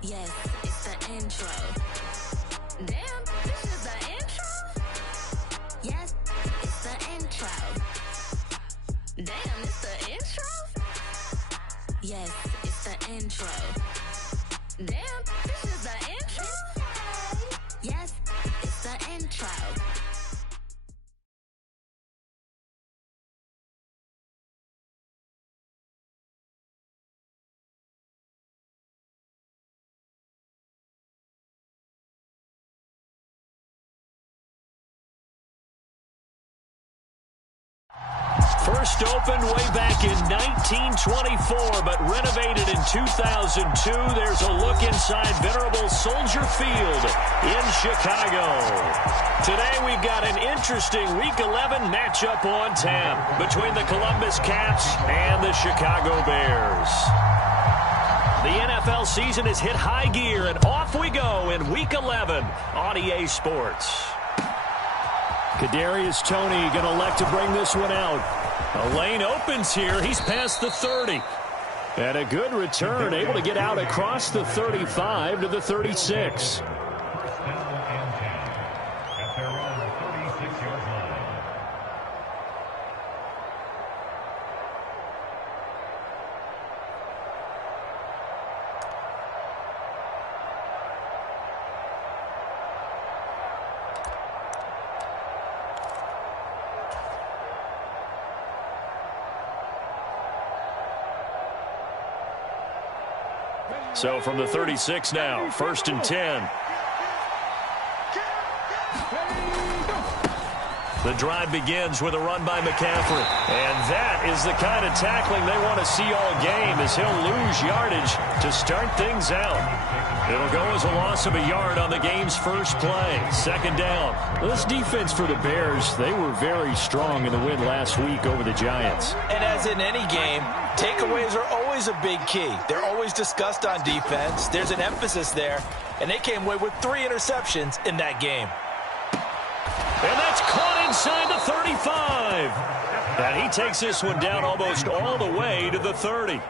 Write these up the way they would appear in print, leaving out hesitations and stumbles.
Yes, it's the intro. Damn, this is the intro? Yes, it's the intro. Damn, it's the intro? Yes, it's the intro. Damn, this is the intro? Yes, it's the intro. First opened way back in 1924, but renovated in 2002. There's a look inside venerable Soldier Field in Chicago. Today we've got an interesting Week 11 matchup on tap between the Columbus Caps and the Chicago Bears. The NFL season has hit high gear, and off we go in Week 11 on EA Sports. Kadarius Toney going to elect to bring this one out. A lane opens here. He's past the 30. And a good return, able to get out across the 35 to the 36. So from the 36 now, 1st and 10. The drive begins with a run by McCaffrey. And that is the kind of tackling they want to see all game, as he'll lose yardage to start things out. It'll go as a loss of a yard on the game's first play. 2nd down. This defense for the Bears, they were very strong in the win last week over the Giants. And as in any game, takeaways are always a big key. They're always discussed on defense. There's an emphasis there, and they came away with 3 interceptions in that game. And that's caught inside the 35. And he takes this one down almost all the way to the 30.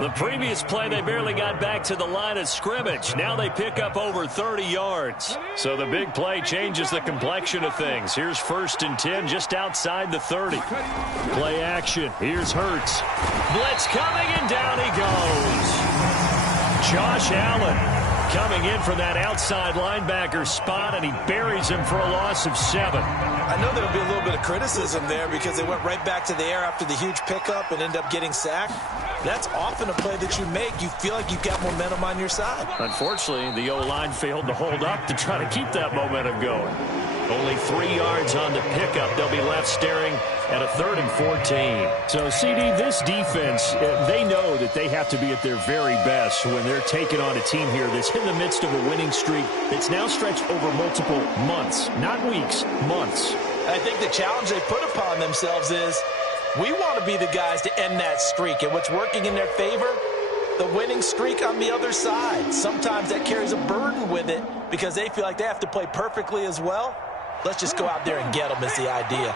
The previous play, they barely got back to the line of scrimmage. Now they pick up over 30 yards. So the big play changes the complexion of things. Here's 1st and 10 just outside the 30. Play action. Here's Hurts. Blitz coming, and down he goes. Josh Allen coming in for that outside linebacker spot, and he buries him for a loss of 7. I know there'll be a little bit of criticism there because they went right back to the air after the huge pickup and end up getting sacked. That's often a play that you make. You feel like you've got momentum on your side. Unfortunately, the O-line failed to hold up to try to keep that momentum going. Only 3 yards on the pickup. They'll be left staring at a 3rd and 14. So, CD, this defense, they know that they have to be at their very best when they're taking on a team here that's in the midst of a winning streak that's now stretched over multiple months, not weeks, months. I think the challenge they put upon themselves is, we want to be the guys to end that streak. And what's working in their favor? The winning streak on the other side. Sometimes that carries a burden with it because they feel like they have to play perfectly as well. Let's just go out there and get them is the idea.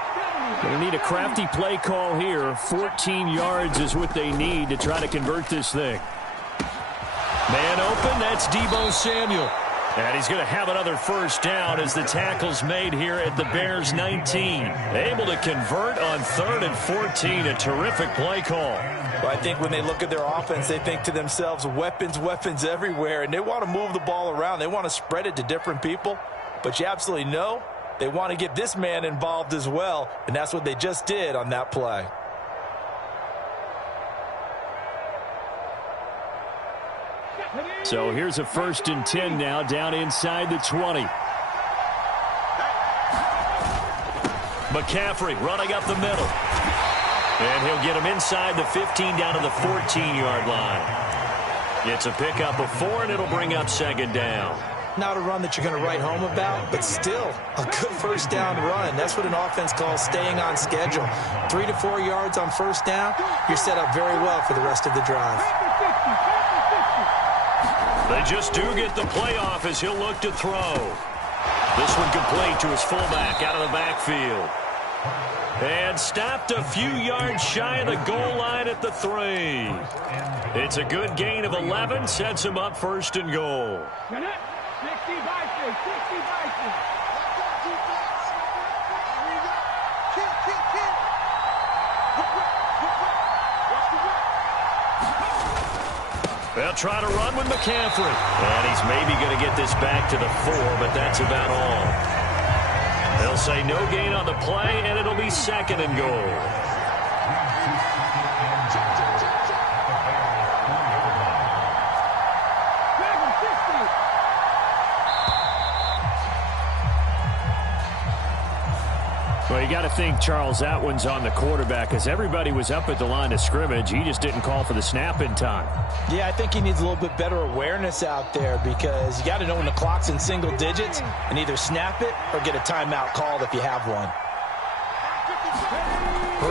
Going to need a crafty play call here. 14 yards is what they need to try to convert this thing. Man open, that's Deebo Samuel. And he's going to have another 1st down as the tackle's made here at the Bears 19. Able to convert on 3rd and 14. A terrific play call. Well, I think when they look at their offense, they think to themselves, weapons, weapons everywhere. And they want to move the ball around. They want to spread it to different people. But you absolutely know they want to get this man involved as well. And that's what they just did on that play. So here's a 1st and 10 now down inside the 20. McCaffrey running up the middle. And he'll get him inside the 15 down to the 14-yard line. It's a pickup of 4, and it'll bring up 2nd down. Not a run that you're going to write home about, but still a good 1st down run. That's what an offense calls staying on schedule. 3 to 4 yards on 1st down, you're set up very well for the rest of the drive. They just do get the playoff as he'll look to throw. This one complete to his fullback out of the backfield. And stopped a few yards shy of the goal line at the 3. It's a good gain of 11, sets him up first and goal. 60 by 60. They'll try to run with McCaffrey. And he's maybe going to get this back to the 4, but that's about all. They'll say no gain on the play, and it'll be second and goal. Well, you got to think, Charles, that one's on the quarterback because everybody was up at the line of scrimmage. He just didn't call for the snap in time. Yeah, I think he needs a little bit better awareness out there because you got to know when the clock's in single digits and either snap it or get a timeout called if you have one.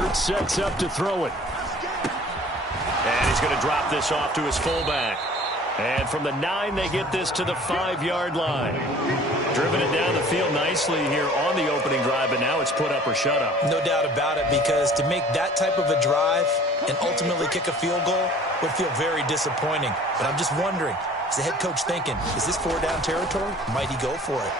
Hurts sets up to throw it. And he's going to drop this off to his fullback. And from the 9, they get this to the 5-yard line. Driven it down the field nicely here on the opening drive, but now it's put up or shut up. No doubt about it, because to make that type of a drive and ultimately kick a field goal would feel very disappointing. But I'm just wondering, is the head coach thinking, is this 4-down territory? Might he go for it?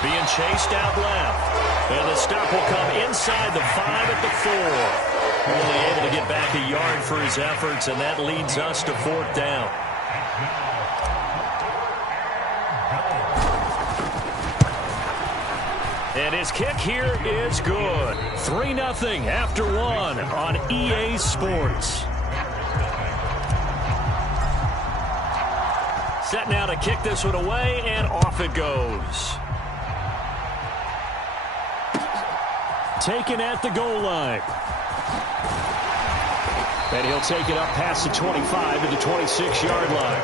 Being chased out left. And the stop will come inside the 5 at the 4. Only able to get back a yard for his efforts, and that leads us to 4th down. And his kick here is good. 3-0 after 1 on EA Sports. Set now to kick this one away, and off it goes. Taken at the goal line. And he'll take it up past the 25 to the 26-yard line.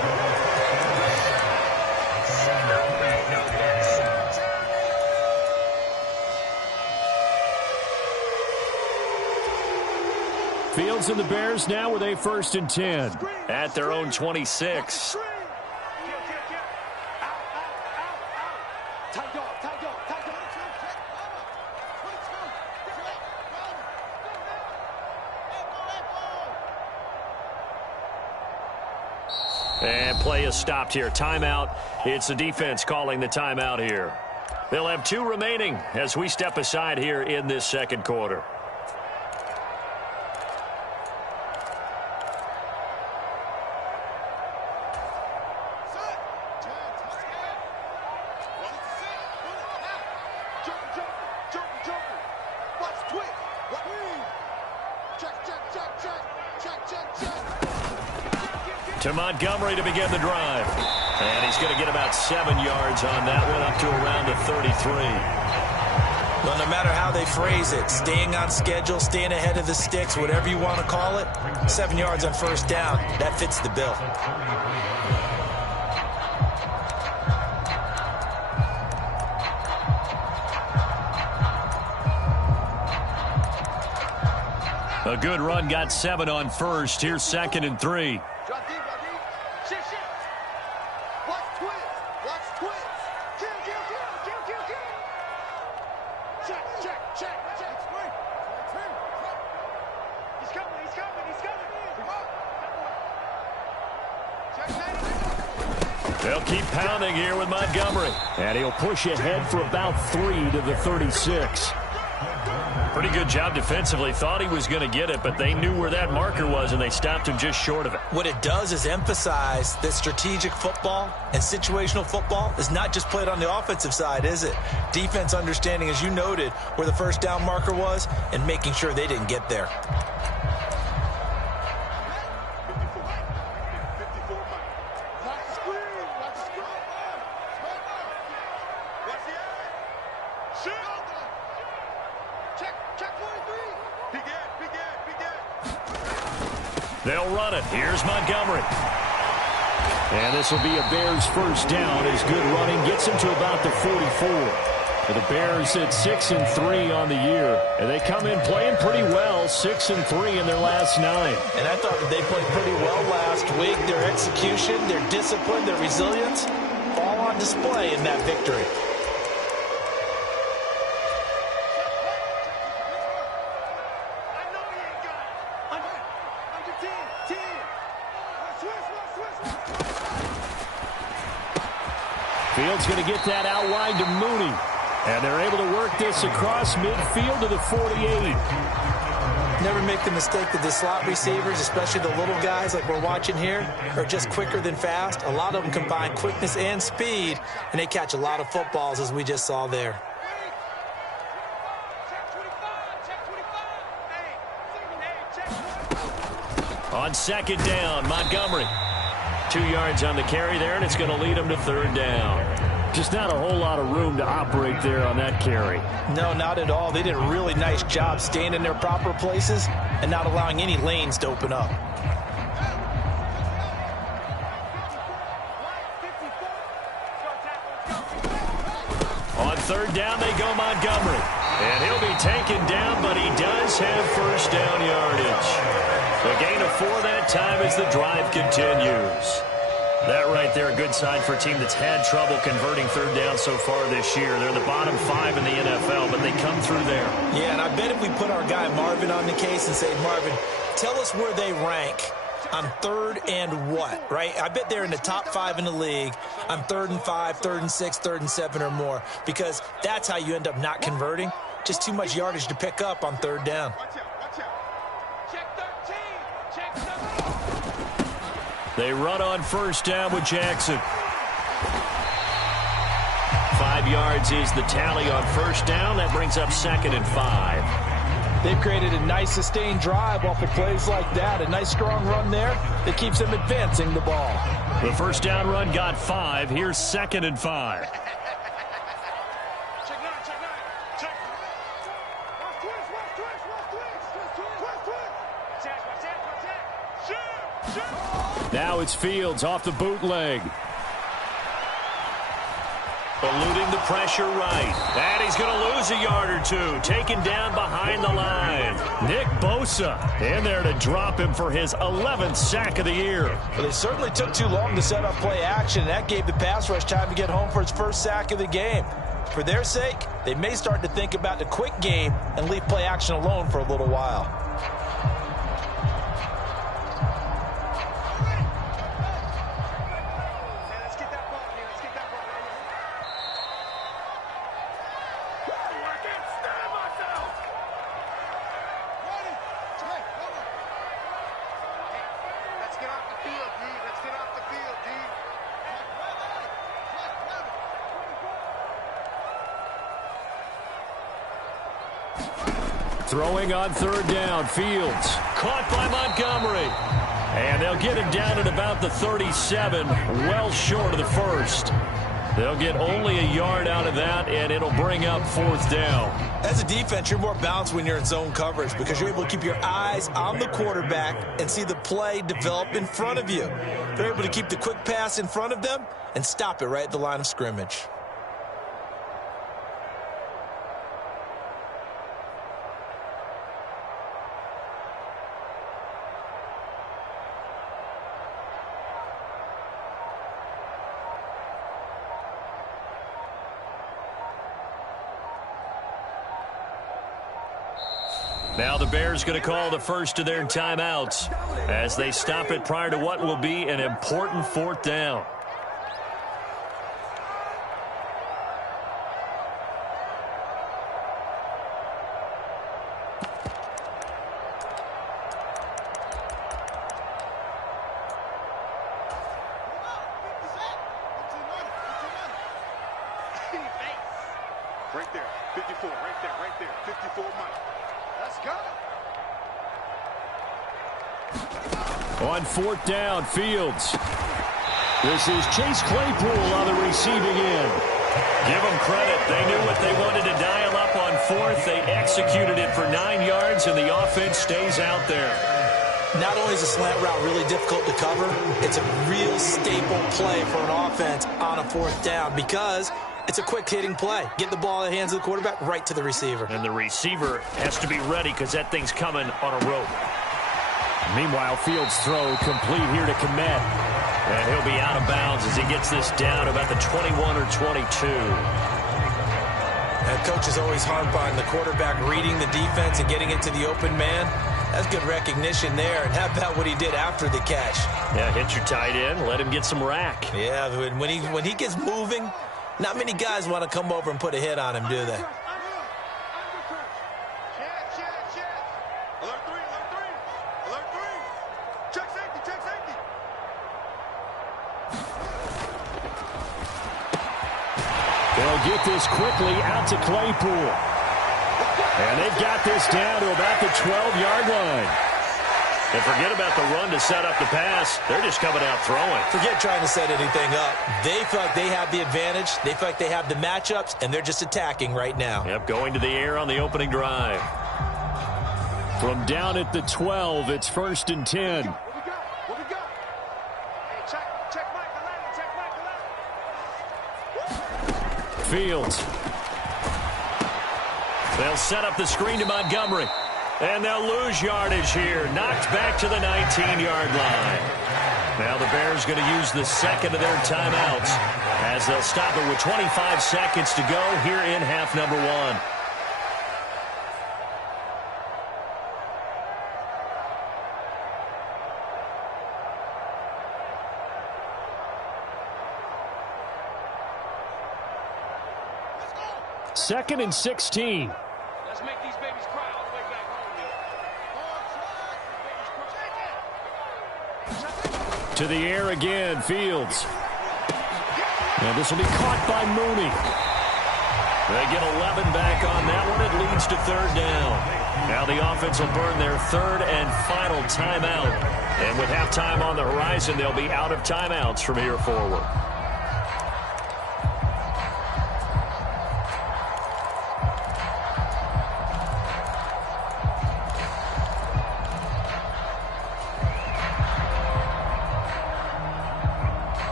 Fields and the Bears now with a 1st and 10 at their own 26. And play is stopped here. Timeout. It's the defense calling the timeout here. They'll have 2 remaining as we step aside here in this second quarter. To Montgomery to begin the drive. And he's going to get about 7 yards on that one, up to around the 33. Well, no matter how they phrase it, staying on schedule, staying ahead of the sticks, whatever you want to call it, 7 yards on 1st down, that fits the bill. A good run, got 7 on 1st. Here's 2nd and 3. They'll keep pounding here with Montgomery. And he'll push ahead for about 3 to the 36. Pretty good job defensively. Thought he was going to get it, but they knew where that marker was, and they stopped him just short of it. What it does is emphasize that strategic football and situational football is not just played on the offensive side, is it? Defense understanding, as you noted, where the 1st down marker was and making sure they didn't get there. They'll run it. Here's Montgomery. And this will be a Bears 1st down as good running gets him to about the 44. The Bears at 6-3 on the year. And they come in playing pretty well, 6-3 in their last 9. And I thought that they played pretty well last week. Their execution, their discipline, their resilience, all on display in that victory. Fields going to get that out wide to Mooney. And they're able to work this across midfield to the 48. Never make the mistake that the slot receivers, especially the little guys like we're watching here, are just quicker than fast. A lot of them combine quickness and speed, and they catch a lot of footballs, as we just saw there. On second down, Montgomery. 2 yards on the carry there, and it's going to lead them to third down. Just not a whole lot of room to operate there on that carry. No, not at all. They did a really nice job staying in their proper places and not allowing any lanes to open up. On third down, they go Montgomery. And he'll be taken down, but he does have first down yardage. A gain of 4 that time as the drive continues. That right there, a good sign for a team that's had trouble converting third down so far this year. They're in the bottom 5 in the NFL, but they come through there. Yeah, and I bet if we put our guy Marvin on the case and say, Marvin, tell us where they rank on third and what, right? I bet they're in the top 5 in the league on 3rd and 5, 3rd and 6, 3rd and 7 or more, because that's how you end up not converting. Just too much yardage to pick up on third down. They run on first down with Jackson. 5 yards is the tally on first down. That brings up 2nd and 5. They've created a nice sustained drive off of plays like that. A nice strong run there that keeps them advancing the ball. The first down run got 5. Here's 2nd and 5. Now it's Fields off the bootleg. Eluding the pressure right. And he's going to lose a yard or 2. Taken down behind the line. Nick Bosa in there to drop him for his 11th sack of the year. Well, they certainly took too long to set up play action, and that gave the pass rush time to get home for his first sack of the game. For their sake, they may start to think about the quick game and leave play action alone for a little while. Throwing on third down, Fields. Caught by Montgomery. And they'll get him down at about the 37, well short of the first. They'll get only a yard out of that, and it'll bring up 4th down. As a defense, you're more balanced when you're in zone coverage because you're able to keep your eyes on the quarterback and see the play develop in front of you. They're able to keep the quick pass in front of them and stop it right at the line of scrimmage. Now the Bears going to call the first of their timeouts as they stop it prior to what will be an important 4th down. Right there, 54, right there, 54 Mike. Let's go. On 4th down, Fields. This is Chase Claypool on the receiving end. Give them credit. They knew what they wanted to dial up on 4th. They executed it for 9 yards, and the offense stays out there. Not only is a slant route really difficult to cover, it's a real staple play for an offense on a 4th down because it's a quick-hitting play. Get the ball in the hands of the quarterback right to the receiver. And the receiver has to be ready because that thing's coming on a rope. Meanwhile, Fields' throw complete here to Komet. And he'll be out of bounds as he gets this down about the 21 or 22. And coaches always harp on the quarterback reading the defense and getting it to the open man. That's good recognition there. And how about what he did after the catch? Yeah, hit your tight end, let him get some rack. Yeah, when he gets moving, not many guys want to come over and put a hit on him, do they? They'll get this quickly out to Claypool. And they've got this down to about the 12-yard line. And forget about the run to set up the pass. They're just coming out throwing. Forget trying to set anything up. They feel like they have the advantage. They feel like they have the matchups, and they're just attacking right now. Yep, going to the air on the opening drive. From down at the 12, it's 1st and 10. What we got? Hey, check Mike. Fields. They'll set up the screen to Montgomery. And they'll lose yardage here. Knocked back to the 19-yard line. Now the Bears going to use the second of their timeouts as they'll stop it with 25 seconds to go here in half number 1. Second and 16. Let's make these babies cry all the way back home, To the air again, Fields. And this will be caught by Mooney. They get 11 back on that one. It leads to 3rd down. Now the offense will burn their 3rd and final timeout. And with halftime on the horizon, they'll be out of timeouts from here forward.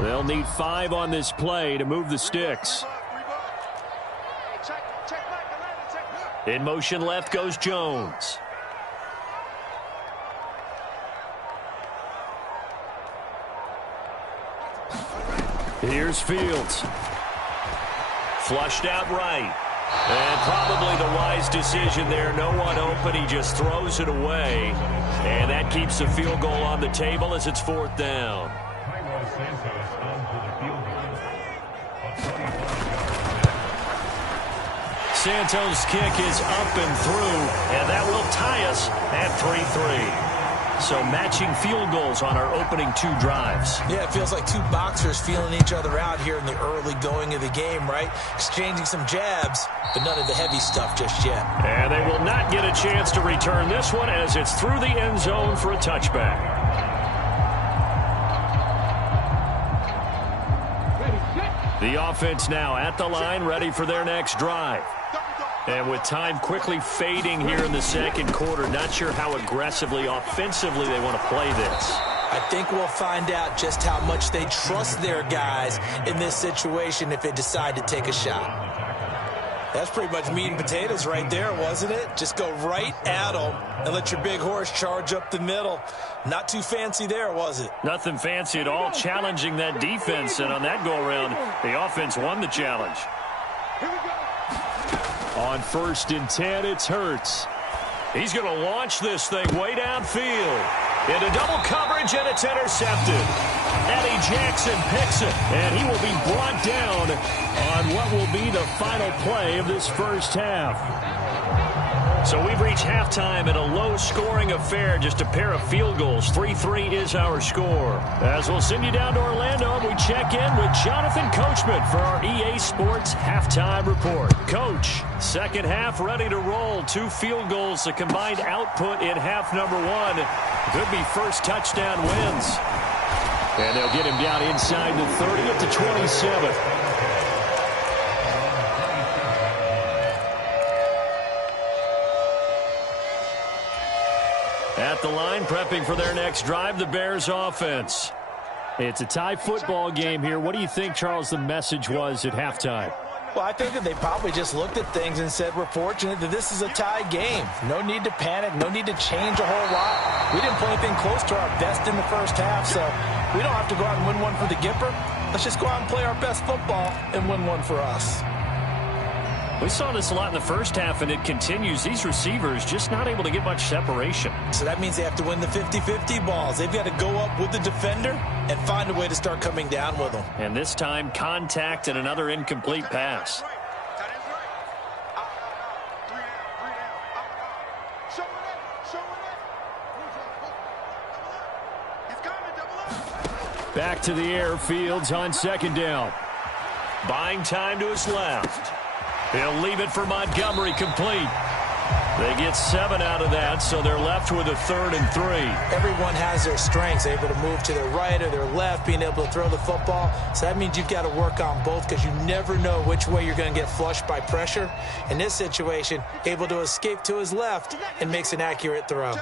They'll need 5 on this play to move the sticks. In motion left goes Jones. Here's Fields. Flushed out right. And probably the wise decision there. No one open. He just throws it away. And that keeps the field goal on the table as it's 4th down. Santos' kick is up and through, and that will tie us at 3-3. So matching field goals on our opening 2 drives. Yeah, it feels like 2 boxers feeling each other out here in the early going of the game, right? Exchanging some jabs, but none of the heavy stuff just yet. And they will not get a chance to return this one as it's through the end zone for a touchback. The offense now at the line, ready for their next drive. And with time quickly fading here in the second quarter, not sure how aggressively, offensively they want to play this. I think we'll find out just how much they trust their guys in this situation if they decide to take a shot. That's pretty much meat and potatoes right there, wasn't it? Just go right at them and let your big horse charge up the middle. Not too fancy there, was it? Nothing fancy at all, challenging that defense. And on that go-around, the offense won the challenge. On 1st and 10, it's Hurts. He's going to launch this thing way downfield. Into double coverage, and it's intercepted. Eddie Jackson picks it, and he will be brought down on what will be the final play of this first half. So we've reached halftime in a low-scoring affair, just a pair of field goals. 3-3 is our score. As we'll send you down to Orlando, and we check in with Jonathan Coachman for our EA Sports Halftime Report. Coach, second half ready to roll. 2 field goals, the combined output in half number 1. Could be first touchdown wins. And they'll get him down inside the 30 at the 27. At the line, prepping for their next drive, the Bears offense. It's a tie football game here. What do you think, Charles, the message was at halftime? Well, I think that they probably just looked at things and said, we're fortunate that this is a tie game. No need to panic. No need to change a whole lot. We didn't play anything close to our best in the first half, so we don't have to go out and win one for the Gipper. Let's just go out and play our best football and win one for us. We saw this a lot in the first half, and it continues. These receivers just not able to get much separation. So that means they have to win the 50-50 balls. They've got to go up with the defender and find a way to start coming down with them. And this time, contact and another incomplete pass. Back to the air, Fields on second down. Buying time to his left. He'll leave it for Montgomery, complete. They get 7 out of that, so they're left with a 3rd and 3. Everyone has their strengths, able to move to their right or their left, being able to throw the football. So that means you've got to work on both because you never know which way you're going to get flushed by pressure. In this situation, able to escape to his left and makes an accurate throw.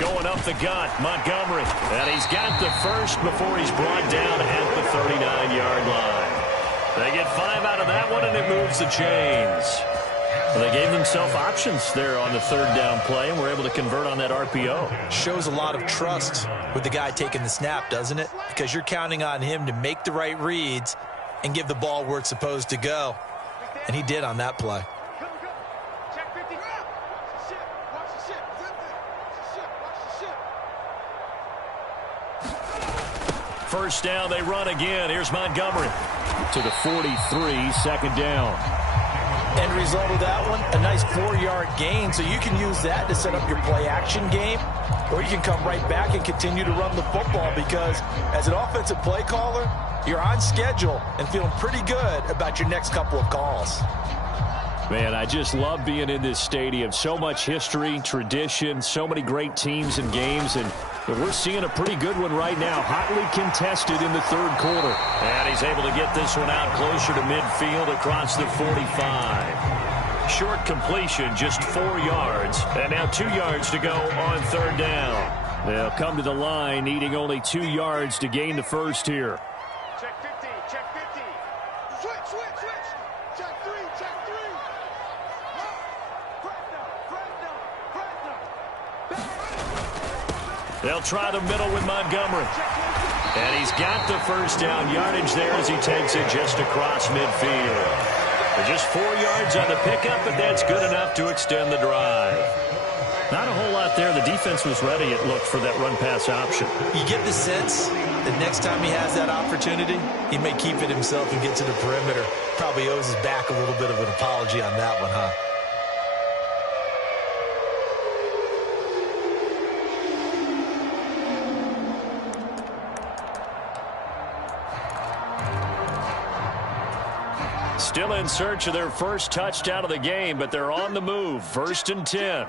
Going up the gut, Montgomery. And he's got the first before he's brought down at the 39-yard line. They get 5 out of that one, and it moves the chains. Well, they gave themselves options there on the 3rd down play, and were able to convert on that RPO. Shows a lot of trust with the guy taking the snap, doesn't it? Because you're counting on him to make the right reads and give the ball where it's supposed to go. And he did on that play. First down, they run again. Here's Montgomery to the 43, second down. End result of that one, a nice 4-yard gain. So you can use that to set up your play-action game, or you can come right back and continue to run the football because as an offensive play caller, you're on schedule and feeling pretty good about your next couple of calls. Man, I just love being in this stadium. So much history, tradition, so many great teams and games, and we're seeing a pretty good one right now, hotly contested in the 3rd quarter. And he's able to get this one out closer to midfield across the 45. Short completion, just 4 yards, and now 2 yards to go on 3rd down. They'll come to the line, needing only 2 yards to gain the first here. Check 50, check 50. Switch. Check 3, check 3. They'll try the middle with Montgomery. And he's got the first down yardage there as he takes it just across midfield. But just 4 yards on the pickup, but that's good enough to extend the drive. Not a whole lot there. The defense was ready, it looked, for that run-pass option. You get the sense that next time he has that opportunity, he may keep it himself and get to the perimeter. Probably owes his back a little bit of an apology on that one, huh? Still in search of their first touchdown of the game, but they're on the move. 1st and 10.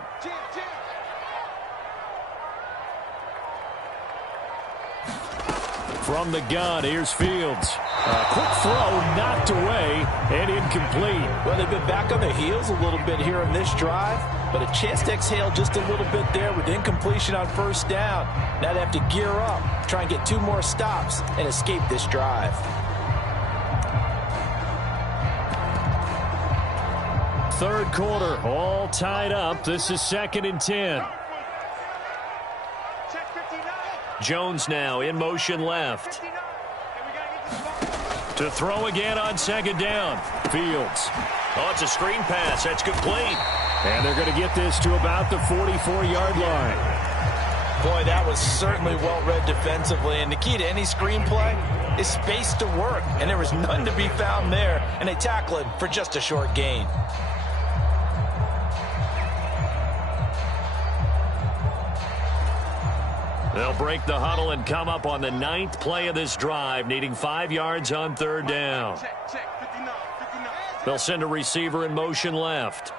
From the gun, here's Fields. A quick throw, knocked away, and incomplete. Well, they've been back on their heels a little bit here on this drive, but a chance to exhale just a little bit there with incompletion on 1st down. Now they have to gear up, try and get 2 more stops, and escape this drive. 3rd quarter, all tied up. This is 2nd and 10. Jones now in motion left. To throw again on 2nd down. Fields. Oh, it's a screen pass. That's complete. And they're going to get this to about the 44-yard line. Boy, that was certainly well-read defensively. And the key to any screenplay is space to work. And there was none to be found there. And they tackle it for just a short gain. They'll break the huddle and come up on the 9th play of this drive, needing 5 yards on 3rd down. They'll send a receiver in motion left.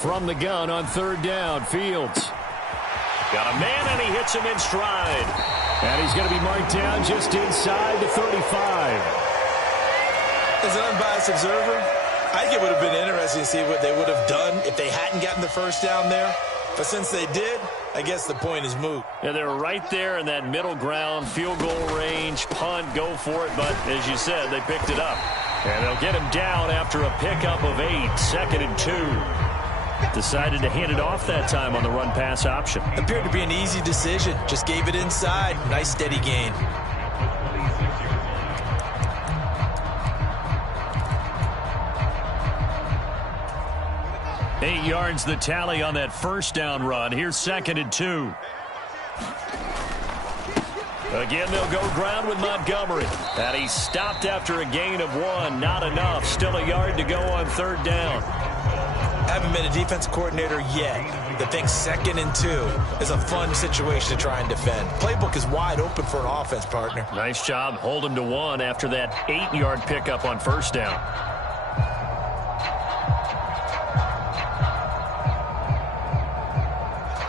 From the gun on 3rd down, Fields. Got a man, and he hits him in stride. And he's going to be marked down just inside the 35. As an unbiased observer, I think it would have been interesting to see what they would have done if they hadn't gotten the first down there. But since they did, I guess the point is moot. Yeah, they were right there in that middle ground, field goal range, punt, go for it. But as you said, they picked it up. And they'll get him down after a pickup of 8, 2nd and 2. Decided to hand it off that time on the run-pass option. Appeared to be an easy decision. Just gave it inside. Nice steady gain. 8 yards the tally on that first down run. Here's 2nd and 2. Again, they'll go ground with Montgomery. And he stopped after a gain of 1. Not enough. Still a yard to go on 3rd down. Haven't been a defensive coordinator yet that thinks 2nd and 2 is a fun situation to try and defend. Playbook is wide open for an offense, partner. Nice job. Hold him to 1 after that 8-yard pickup on 1st down.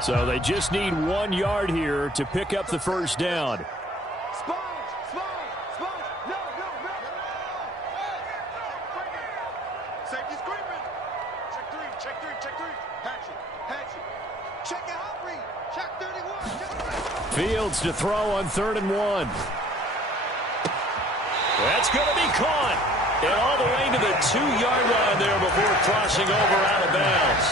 So they just need 1 yard here to pick up the 1st down. Safety screaming. Check three. Patch it. Check it out, read. Check 31. Fields to throw on 3rd and 1. That's going to be caught. And all the way to the 2-yard line there before crossing over out of bounds.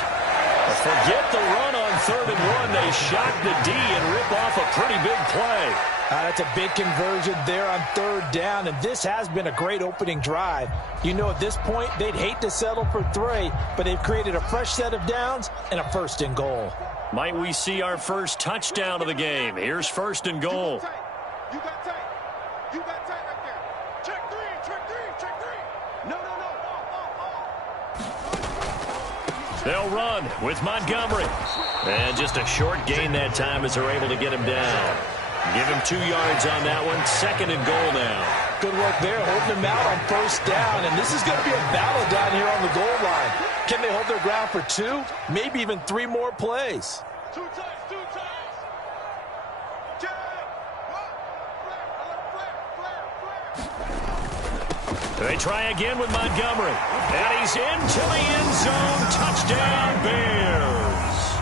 Forget the run on 3rd and 1. They shock the D and rip off a pretty big play. That's a big conversion there on 3rd down, and this has been a great opening drive. You know, at this point, they'd hate to settle for 3, but they've created a fresh set of downs and a 1st and goal. Might we see our first touchdown of the game? Here's 1st and goal. You got tight right there. Check three. No. They'll run with Montgomery. And just a short gain that time as they're able to get him down. Give him 2 yards on that one. 2nd and goal now. Good work there, holding him out on 1st down. And this is going to be a battle down here on the goal line. Can they hold their ground for 2, maybe even 3 more plays? 2 times. They try again with Montgomery. And he's into the end zone. Touchdown, Bears.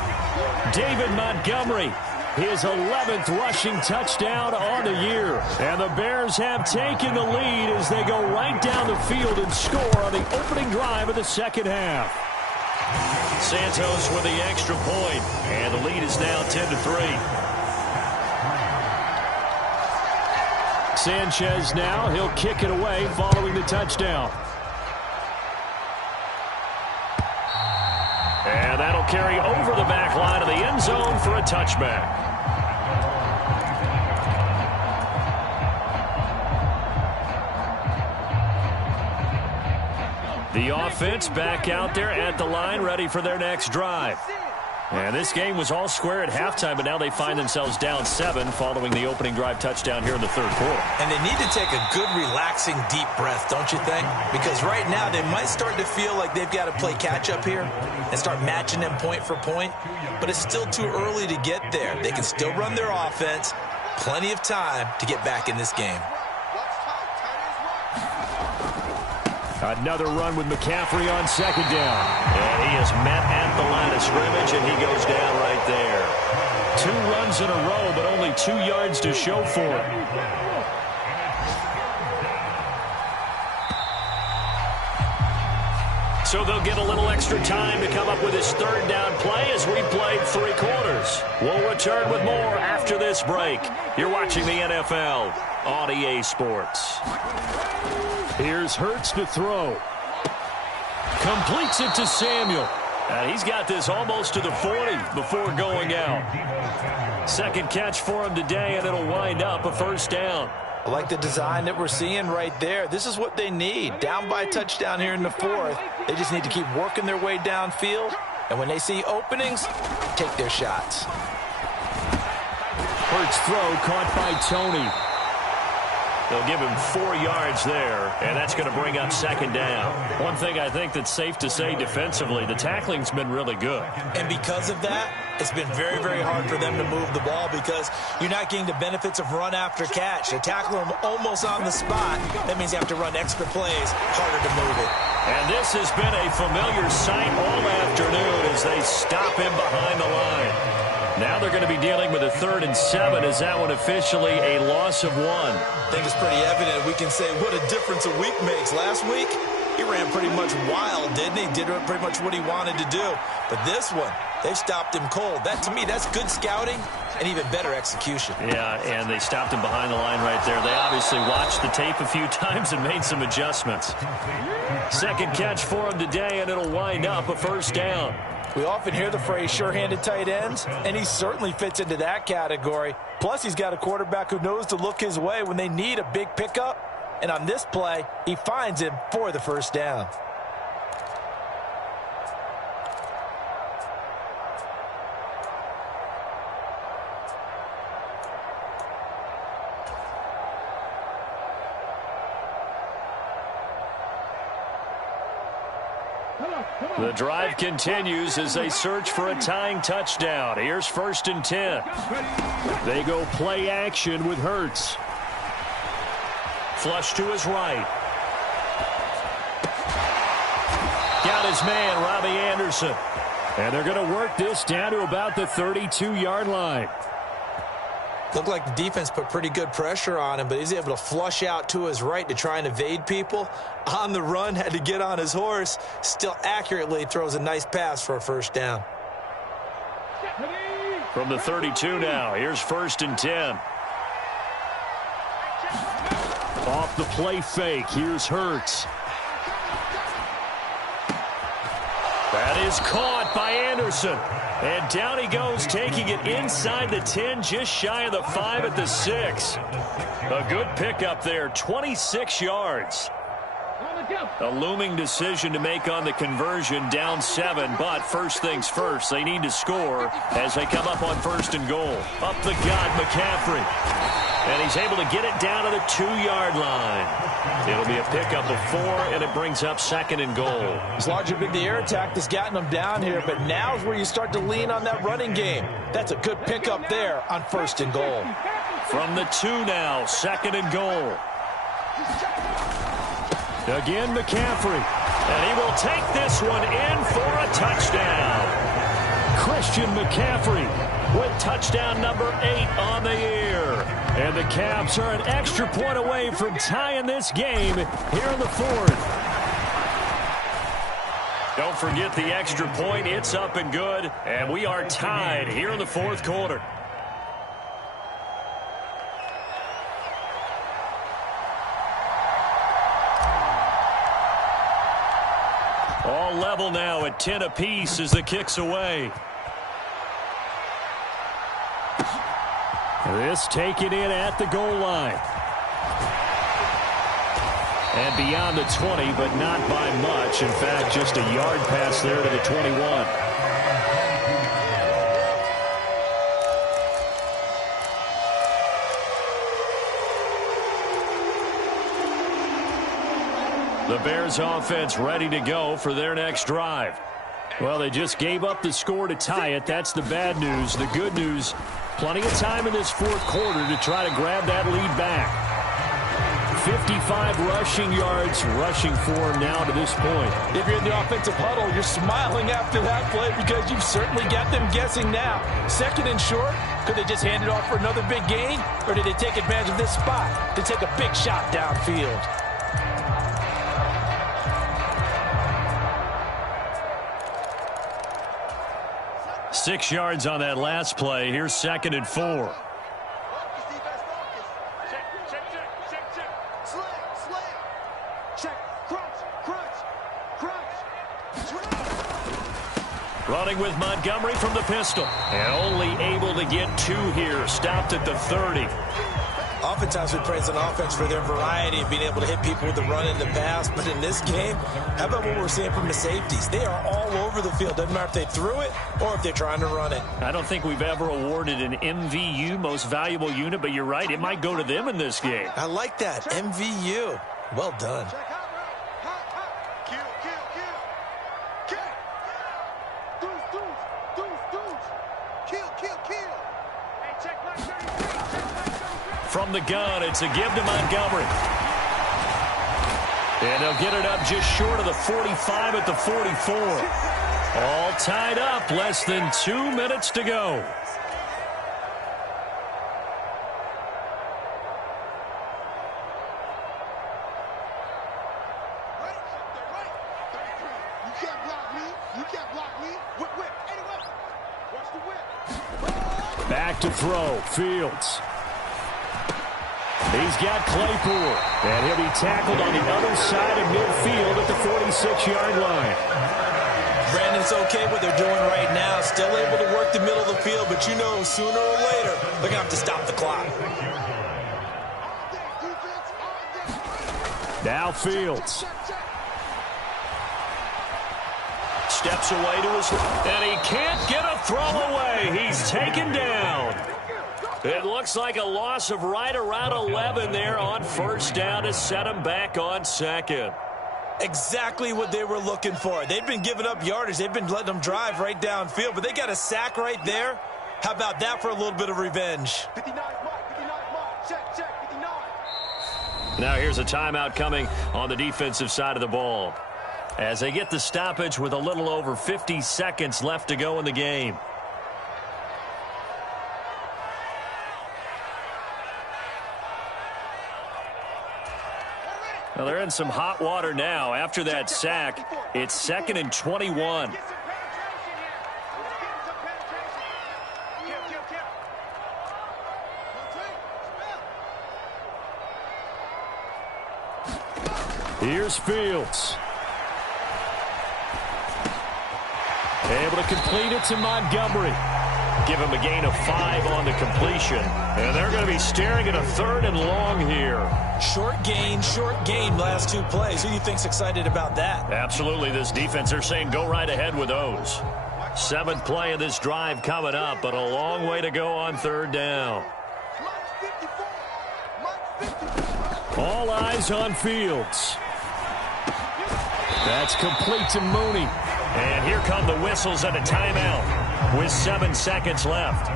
David Montgomery, his 11th rushing touchdown on the year. And the Bears have taken the lead as they go right down the field and score on the opening drive of the 2nd half. Santos with the extra point. And the lead is now 10-3. Sanchez now, he'll kick it away following the touchdown. And that'll carry over the back line of the end zone for a touchback. The offense back out there at the line, ready for their next drive. And this game was all square at halftime, but now they find themselves down 7 following the opening drive touchdown here in the 3rd quarter. And they need to take a good, relaxing, deep breath, don't you think? Because right now they might start to feel like they've got to play catch-up here and start matching them point for point. But it's still too early to get there. They can still run their offense. Plenty of time to get back in this game. Another run with McCaffrey on 2nd down. And he is met at the line of scrimmage, and he goes down right there. 2 runs in a row, but only 2 yards to show for it. So they'll get a little extra time to come up with his 3rd down play as we played 3 quarters. We'll return with more after this break. You're watching the NFL on EA Sports. Here's Hurts to throw. Completes it to Samuel. And he's got this almost to the 40 before going out. 2nd catch for him today, and it'll wind up a 1st down. I like the design that we're seeing right there. This is what they need. Down by a touchdown here in the 4th. They just need to keep working their way downfield. And when they see openings, take their shots. Hurts throw caught by Tony. They'll give him 4 yards there, and that's going to bring up 2nd down. One thing I think that's safe to say defensively, the tackling's been really good. And because of that, it's been very, very hard for them to move the ball because you're not getting the benefits of run after catch. They tackle him almost on the spot. That means you have to run extra plays, harder to move it. And this has been a familiar sight all afternoon as they stop him behind the line. Now they're going to be dealing with a 3rd and 7. Is that one officially a loss of 1? I think it's pretty evident. We can say what a difference a week makes. Last week, he ran pretty much wild, didn't he? Did pretty much what he wanted to do. But this one, they stopped him cold. That, to me, that's good scouting and even better execution. Yeah, and they stopped him behind the line right there. They obviously watched the tape a few times and made some adjustments. Second catch for him today, and it'll wind up a 1st down. We often hear the phrase sure-handed tight ends, and he certainly fits into that category. Plus, he's got a quarterback who knows to look his way when they need a big pickup. And on this play, he finds him for the 1st down. The drive continues as they search for a tying touchdown. Here's 1st and 10. They go play action with Hurts. Flush to his right. Got his man, Robbie Anderson. And they're going to work this down to about the 32-yard line. Looked like the defense put pretty good pressure on him, but he's able to flush out to his right to try and evade people. On the run, had to get on his horse. Still accurately throws a nice pass for a 1st down. From the 32 now, here's 1st and 10. Off the play fake, here's Hurts. That is caught by Anderson. And down he goes, taking it inside the 10, just shy of the 5 at the 6. A good pickup there, 26 yards. A looming decision to make on the conversion, down 7, but first things first, they need to score as they come up on 1st and goal. Up the gut, McCaffrey. And he's able to get it down to the 2-yard line. It'll be a pickup of 4, and it brings up 2nd and goal. It's largely been the air attack that's gotten them down here, but now's where you start to lean on that running game. That's a good pickup there on 1st and goal. From the 2 now, 2nd and goal. Again, McCaffrey. And he will take this one in for a touchdown. Christian McCaffrey with touchdown number 8 on the year. And the Caps are an extra point away from tying this game here in the 4th. Don't forget the extra point. It's up and good. And we are tied here in the 4th quarter. All level now at 10 apiece as the kick's away. This taken in at the goal line. And beyond the 20, but not by much. In fact, just a yard pass there to the 21. The Bears offense ready to go for their next drive. Well, they just gave up the score to tie it. That's the bad news. The good news, plenty of time in this 4th quarter to try to grab that lead back. 55 rushing yards rushing for him now to this point. If you're in the offensive huddle, you're smiling after that play because you've certainly got them guessing now. 2nd and short, could they just hand it off for another big gain? Or did they take advantage of this spot to take a big shot downfield? Six yards on that last play. Here's 2nd and 4. Running with Montgomery from the pistol. And only able to get 2 here. Stopped at the 30. Oftentimes we praise an offense for their variety of being able to hit people with the run and the pass. But in this game, how about what we're seeing from the safeties? They are all over the field. Doesn't matter if they threw it or if they're trying to run it. I don't think we've ever awarded an MVU, most valuable unit, but you're right. It might go to them in this game. I like that. MVU. Well done. From the gun, it's a give to Montgomery. And they'll get it up just short of the 45 at the 44. All tied up, less than 2 minutes to go. Back to throw, Fields. He's got Claypool, and he'll be tackled on the other side of midfield at the 46-yard line. Brandon, it's okay what they're doing right now. Still able to work the middle of the field, but you know sooner or later they're going to have to stop the clock. Now Fields. Steps away to his left, and he can't get a throw away. He's taken down. It looks like a loss of right around 11 there on first down to set him back on second. Exactly what they were looking for. They've been giving up yardage. They've been letting them drive right downfield, but they got a sack right there. How about that for a little bit of revenge? 59 mark, check, 59. Now here's a timeout coming on the defensive side of the ball, as they get the stoppage with a little over 50 seconds left to go in the game. Well, they're in some hot water now. After that sack, it's 2nd and 21. Here's Fields. Able to complete it to Montgomery. Give him a gain of 5 on the completion. And they're going to be staring at a 3rd and long here. Short gain last 2 plays. Who do you think's excited about that? Absolutely. This defense, they're saying go right ahead with those. 7th play of this drive coming up, but a long way to go on 3rd down. All eyes on Fields. That's complete to Mooney. And here come the whistles and a timeout with 7 seconds left.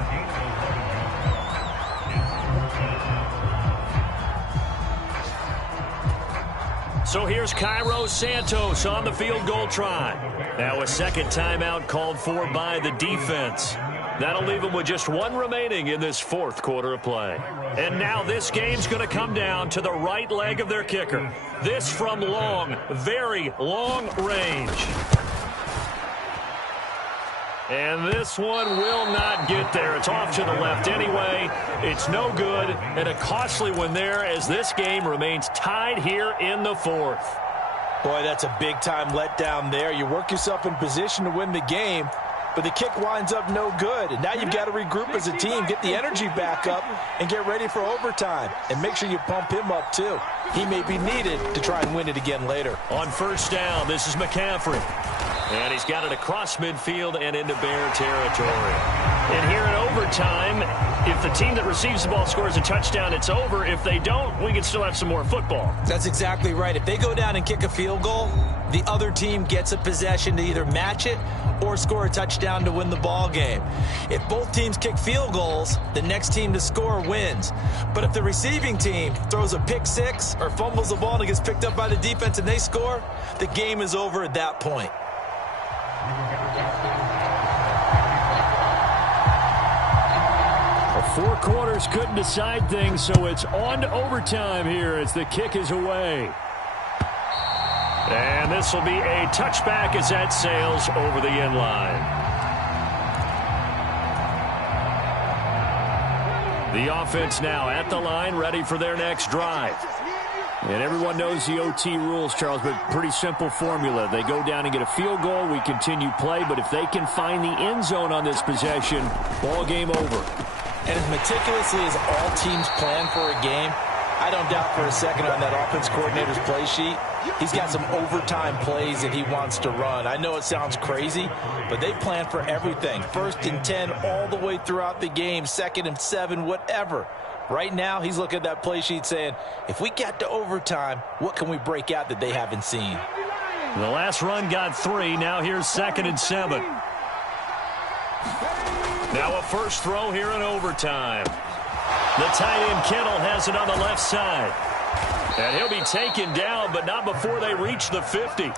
So here's Cairo Santos on the field goal try. Now a second timeout called for by the defense. That'll leave them with just 1 remaining in this 4th quarter of play. And now this game's going to come down to the right leg of their kicker. This from long, very long range. And this one will not get there. It's off to the left anyway. It's no good, and a costly one there as this game remains tied here in the 4th. Boy, that's a big-time letdown there. You work yourself in position to win the game, but the kick winds up no good. And now you've got to regroup as a team, get the energy back up, and get ready for overtime. And make sure you pump him up, too. He may be needed to try and win it again later. On first down, this is McCaffrey. And he's got it across midfield and into Bear territory. And here in overtime, if the team that receives the ball scores a touchdown, it's over. If they don't, we can still have some more football. That's exactly right. If they go down and kick a field goal, the other team gets a possession to either match it or score a touchdown to win the ball game. If both teams kick field goals, the next team to score wins. But if the receiving team throws a pick six or fumbles the ball and it gets picked up by the defense and they score, the game is over at that point. Well, 4 quarters couldn't decide things, so it's on to overtime here as the kick is away. And this will be a touchback as that sails over the end line. The offense now at the line, ready for their next drive. And everyone knows the OT rules, Charles, but pretty simple formula. They go down and get a field goal, we continue play, but if they can find the end zone on this possession, ball game over. And as meticulously as all teams plan for a game, I don't doubt for a second on that offense coordinator's play sheet, he's got some overtime plays that he wants to run. I know it sounds crazy, but they plan for everything. 1st and 10 all the way throughout the game, 2nd and 7, whatever. Right now, he's looking at that play sheet saying, if we get to overtime, what can we break out that they haven't seen? The last run got 3. Now here's 2nd and 7. Now a first throw here in overtime. The tight end Kittle has it on the left side. And he'll be taken down, but not before they reach the 50.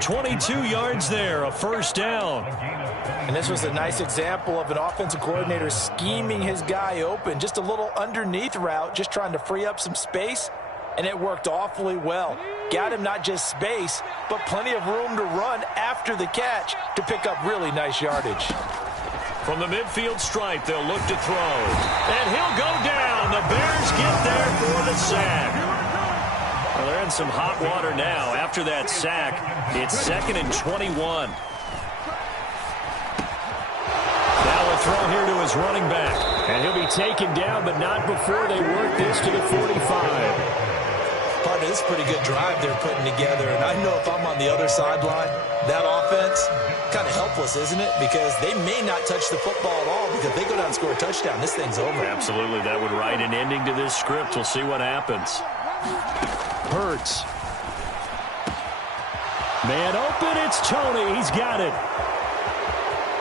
22 yards there, a first down. And this was a nice example of an offensive coordinator scheming his guy open. Just a little underneath route, just trying to free up some space. and it worked awfully well. Got him not just space, but plenty of room to run after the catch to pick up really nice yardage. From the midfield stripe, they'll look to throw. And he'll go down. The Bears get there for the sack. Well, they're in some hot water now. After that sack, it's 2nd and 21. Now a throw here to his running back. And he'll be taken down, but not before they work this to the 45. Part of this pretty good drive they're putting together. And I know if I'm on the other sideline, that offense, kind of helpless, isn't it? Because they may not touch the football at all, because if they go down and score a touchdown, this thing's over. Absolutely. That would write an ending to this script. We'll see what happens. Hurts. Man open, it's Tony. He's got it.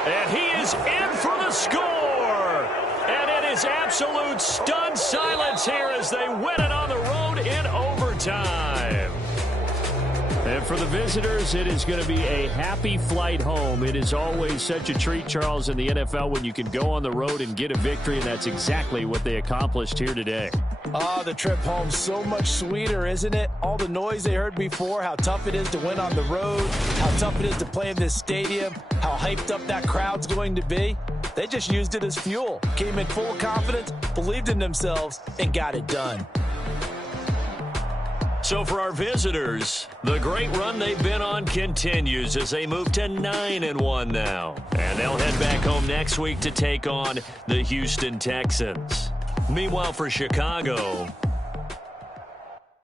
And he is in for the score. And it is absolute stunned silence here as they win it on the road in overtime. And for the visitors, it is going to be a happy flight home. It is always such a treat, Charles, in the NFL when you can go on the road and get a victory, and that's exactly what they accomplished here today. Oh, the trip home so much sweeter, isn't it? All the noise they heard before, how tough it is to win on the road, how tough it is to play in this stadium, how hyped up that crowd's going to be. They just used it as fuel, came in full of confidence, believed in themselves, and got it done. So for our visitors, the great run they've been on continues as they move to 9-1 now. And they'll head back home next week to take on the Houston Texans. Meanwhile, for Chicago,